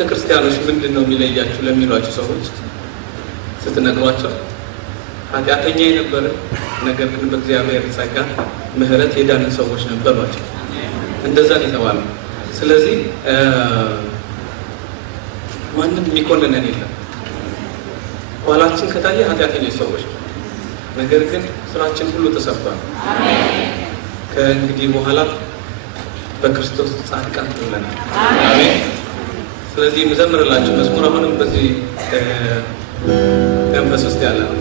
እናንተ ክርስቲያኖች ምንድነው የሚለያችሁ ለሚሏችሁ ሰዎች ስትነግሯቸው ኃጢአተኛ የነበረ ነገር ግን በእግዚአብሔር ጸጋ ምህረት የዳንን ሰዎች ነበሯቸው። እንደዛ ነው የተባለው። ስለዚህ ማንም የሚኮንነን የለም። ኋላችን ከታየ ኃጢአተኞች ሰዎች ነገር ግን ስራችን ሁሉ ተሰብቷል። ከእንግዲህ በኋላ በክርስቶስ ጻድቃን ብለናል። አሜን። ስለዚህ መዘምርላችሁ መዝሙር አሁንም በዚህ መንፈስ ውስጥ ያለ ነው።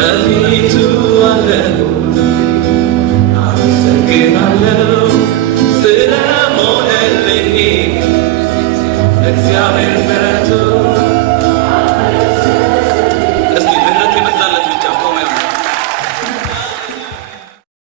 Let me to